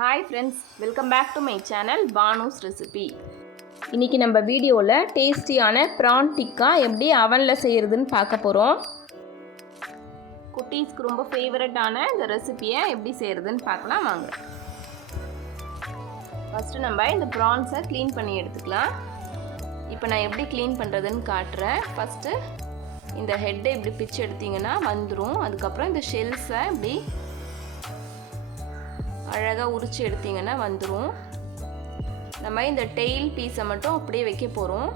Hi friends, welcome back to my channel Banu's Recipe. இன்னைக்கு நம்ம வீடியோல டேஸ்டியான prawn tikka எப்படி அவன்ல செய்யிறதுன்னு பார்க்க போறோம். குட்டீஸ்க்கு ரொம்ப ஃபேவரட்டான இந்த ரெசிபியை எப்படி செய்யிறதுன்னு பார்க்கலாம் வாங்க. ஃபர்ஸ்ட் நம்ம இந்த prawns-ஐ க்ளீன் பண்ணி எடுத்துக்கலாம். இப்போ நான் எப்படி க்ளீன் பண்றதுன்னு காட்றேன். ஃபர்ஸ்ட் இந்த ஹெட் இப்படி பிச்சு எடுத்தீங்கன்னா வந்துரும். அதுக்கு அப்புறம் இந்த ஷெல்ஸை இப்படி அழகா உரிச்சு எடுத்தீங்கன்னா வந்துரும். நம்ம இந்த டெயில் பீஸை மட்டும் அப்படியே வைக்க போறோம்.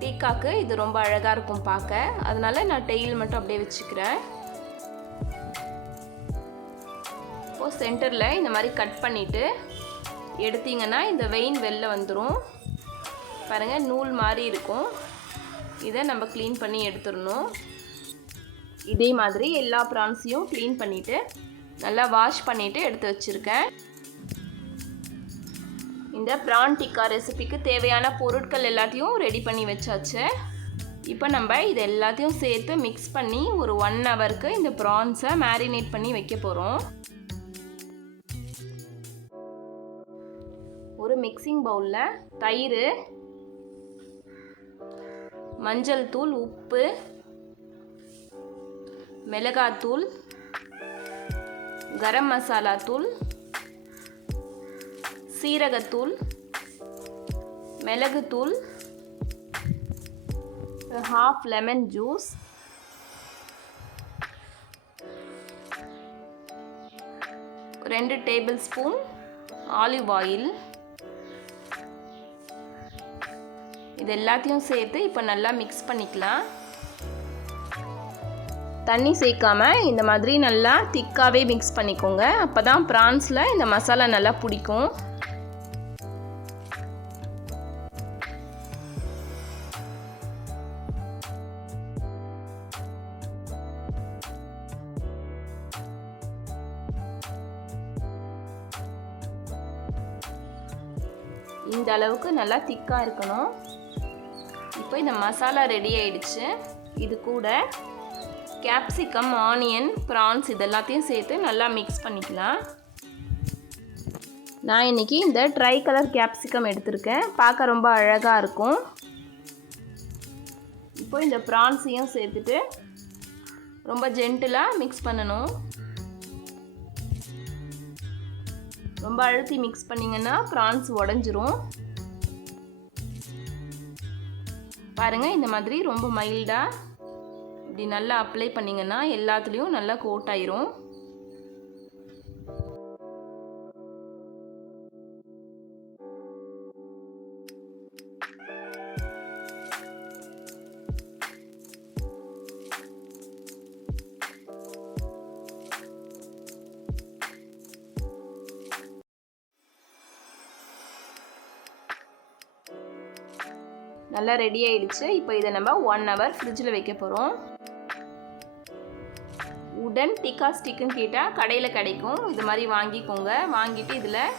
டிக்காக்கு இது ரொம்ப அழகா இருக்கும் பார்க்க. அதனால நான் டெயில் மட்டும் அப்படியே வச்சுக்கிறேன். இப்போ சென்டர்ல இந்த மாதிரி கட் பண்ணிட்டு எடுத்தீங்கன்னா இந்த வெயின் வெளில வந்துரும். பாருங்க நூல் மாதிரி இருக்கும். இதை நம்ம க்ளீன் பண்ணி எடுத்துடணும். இதே மாதிரி எல்லா ப்ரான்ஸையும் க்ளீன் பண்ணிட்டு நல்லா வாஷ் பண்ணிட்டு எடுத்து வச்சிருக்கேன். இந்த prawn tikka ரெசிபிக்கு தேவையான பொருட்கள் எல்லாத்தையும் ரெடி பண்ணி வச்சாச்சு. இப்போ நம்ம இது எல்லாத்தையும் சேர்த்து மிக்ஸ் பண்ணி ஒரு 1 ஹவருக்கு இந்த ப்ரான்ஸை மேரினேட் பண்ணி வைக்க போறோம். ஒரு மிக்சிங் பவுல்ல தயிர், மஞ்சள் தூள், உப்பு, மிளகாத்தூள், गरम मसाला तूल, सीरगतूल, मिलगतूल, half lemon juice, 2 tablespoon olive oil. இது எல்லாத்தையும் சேர்த்து இப்போ நல்லா மிக்ஸ் பண்ணிக்கலாம். தண்ணி சேர்க்காம இந்த மாதிரி நல்லா திக்காவே மிக்ஸ் பண்ணிக்கோங்க. அப்பதான் பிரான்ஸ்ல இந்த மசாலா நல்லா பிடிக்கும். இந்த அளவுக்கு நல்லா திக்கா இருக்கணும். இப்போ இந்த மசாலா ரெடி ஆயிடுச்சு. இது கூட capsicum, ஆனியன், prawns இதெல்லாத்தையும் சேர்த்து நல்லா மிக்ஸ் பண்ணிக்கலாம். நான் இன்னைக்கு இந்த ட்ரை கலர் capsicum எடுத்திருக்கேன். பார்க்க ரொம்ப அழகா இருக்கும். இப்போ இந்த prawns-ஐயும் சேர்த்துட்டு ரொம்ப ஜென்டிலா மிக்ஸ் பண்ணணும். ரொம்ப அழுத்தி மிக்ஸ் பண்ணீங்கன்னா prawns உடைஞ்சிரும். பாருங்க இந்த மாதிரி ரொம்ப மைல்டா இப்படி நல்லா அப்ளை பண்ணீங்கன்னா எல்லாத்துலயும் நல்லா கோட் ஆயிரும். நல்லா ரெடி ஆயிடுச்சு. இப்போ இதை நம்ம 1 ஹவர் ஃப்ரிட்ஜில் வைக்க போறோம். உடன் டிக்கா ஸ்டிக்குன்னு கேட்டால் கடையில் கிடைக்கும். இது மாதிரி வாங்கிக்கோங்க. வாங்கிட்டு இதில்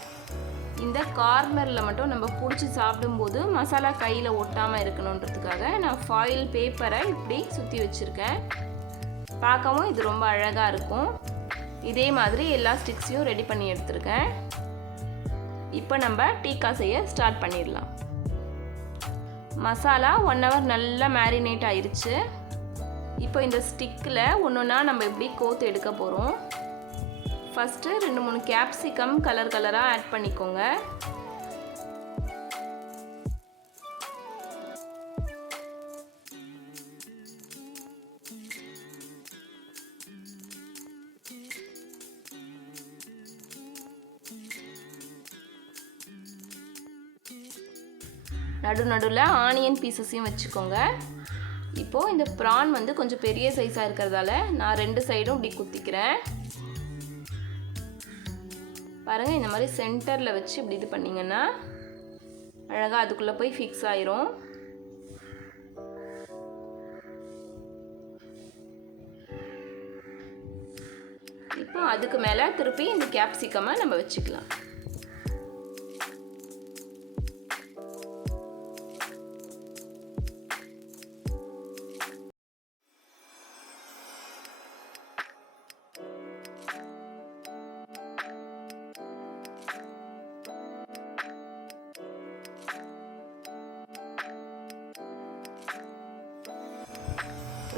இந்த கார்னரில் மட்டும் நம்ம பிடிச்சி சாப்பிடும்போது மசாலா கையில் ஒட்டாமல் இருக்கணுன்றதுக்காக நான் ஃபாயில் பேப்பரை இப்படி சுற்றி வச்சுருக்கேன். பார்க்கவும் இது ரொம்ப அழகாக இருக்கும். இதே மாதிரி எல்லா ஸ்டிக்ஸையும் ரெடி பண்ணி எடுத்துருக்கேன். இப்போ நம்ம டிக்கா செய்ய ஸ்டார்ட் பண்ணிடலாம். மசாலா 1 ஹவர் நல்லா மேரினேட் ஆயிடுச்சு. இப்போ இந்த ஸ்டிக்கில் ஒன்றுனா நம்ம இப்படி கோத்து எடுக்க போகிறோம். ஃபஸ்ட்டு 2-3 கேப்சிகம் கலர் கலராக ஆட் பண்ணிக்கோங்க. நடுவில் ஆனியன் பீசஸையும் வச்சுக்கோங்க. இப்போது இந்த ப்ரான் வந்து கொஞ்சம் பெரிய சைஸாக இருக்கிறதால நான் 2 சைடும் இப்படி குத்திக்கிறேன். பாருங்கள் இந்த மாதிரி சென்டரில் வச்சு இப்படி இது பண்ணிங்கன்னா அழகாக அதுக்குள்ளே போய் ஃபிக்ஸ் ஆயிரும். இப்போ அதுக்கு மேலே திருப்பி இந்த கேப்சிகமை நம்ம வச்சுக்கலாம்.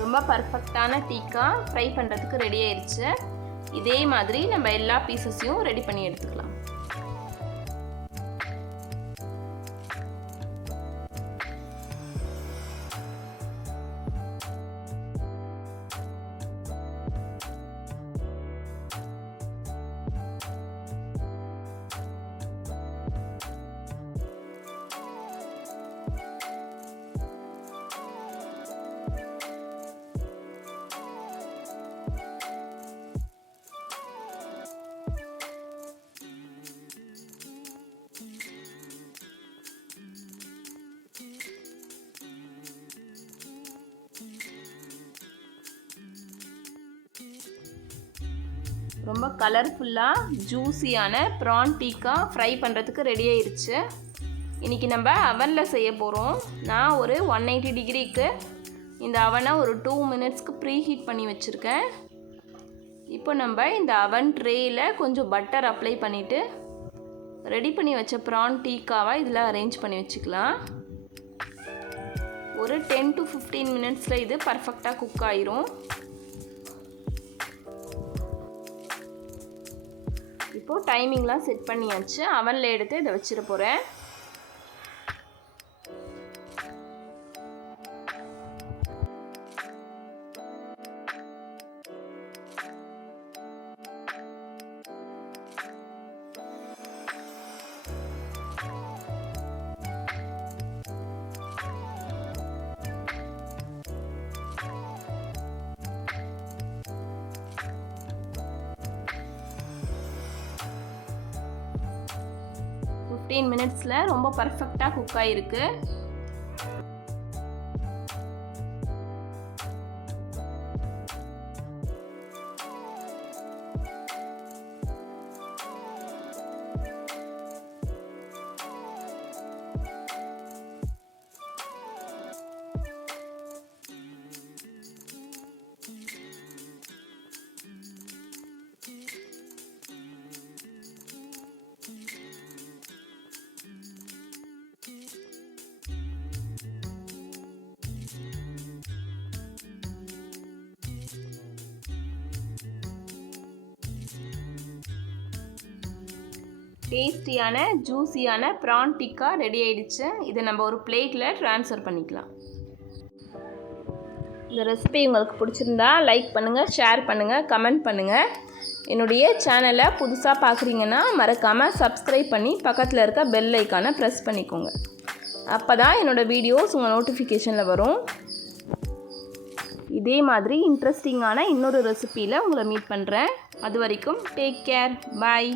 ரொம்ப பர்ஃபெக்டான டிக்கா ஃப்ரை பண்ணுறதுக்கு ரெடி ஆயிடுச்சு. இதே மாதிரி நம்ம எல்லா பீசஸையும் ரெடி பண்ணி எடுத்துக்கலாம். ரொம்ப கலர்ஃபுல்லாக ஜூஸியான ப்ரான் டிக்கா ஃப்ரை பண்ணுறதுக்கு ரெடி ஆயிடுச்சு. இன்றைக்கி நம்ம அவனில் செய்ய போகிறோம். நான் ஒரு 180 டிகிரிக்கு இந்த அவனை ஒரு 2 மினிட்ஸ்க்கு ப்ரீ ஹீட் பண்ணி வச்சுருக்கேன். இப்போ நம்ம இந்த அவன் ட்ரேயில் கொஞ்சம் பட்டர் அப்ளை பண்ணிவிட்டு ரெடி பண்ணி வச்ச ப்ரான் டிக்காவை இதில் அரேஞ்ச் பண்ணி வச்சுக்கலாம். ஒரு 10 to 15 மினிட்ஸில் இது பர்ஃபெக்டாக குக் ஆயிரும். இப்போது டைமிங்லாம் செட் பண்ணியாச்சு. அவனில் எடுத்து இதை வச்சிட போகிறேன். மினிட்ஸில் ரொம்ப பர்ஃபெக்டாக குக் ஆகிருக்கு. டேஸ்டியான ஜூஸியான ப்ரான் டிக்கா ரெடி ஆயிடுச்சு. இதை நம்ம ஒரு பிளேட்டில் ட்ரான்ஸ்ஃபர் பண்ணிக்கலாம். இந்த ரெசிபி உங்களுக்கு பிடிச்சிருந்தா லைக் பண்ணுங்கள், ஷேர் பண்ணுங்கள், கமெண்ட் பண்ணுங்கள். என்னுடைய சேனலை புதுசாக பார்க்குறீங்கன்னா மறக்காமல் சப்ஸ்கிரைப் பண்ணி பக்கத்தில் இருக்க பெல் ஐக்கானை ப்ரெஸ் பண்ணிக்கோங்க. அப்போ தான் என்னோடய வீடியோஸ் உங்கள் நோட்டிஃபிகேஷனில் வரும். இதே மாதிரி இன்ட்ரெஸ்டிங்கான இன்னொரு ரெசிபியில் உங்களை மீட் பண்ணுறேன். அது வரைக்கும் டேக் கேர், பாய்.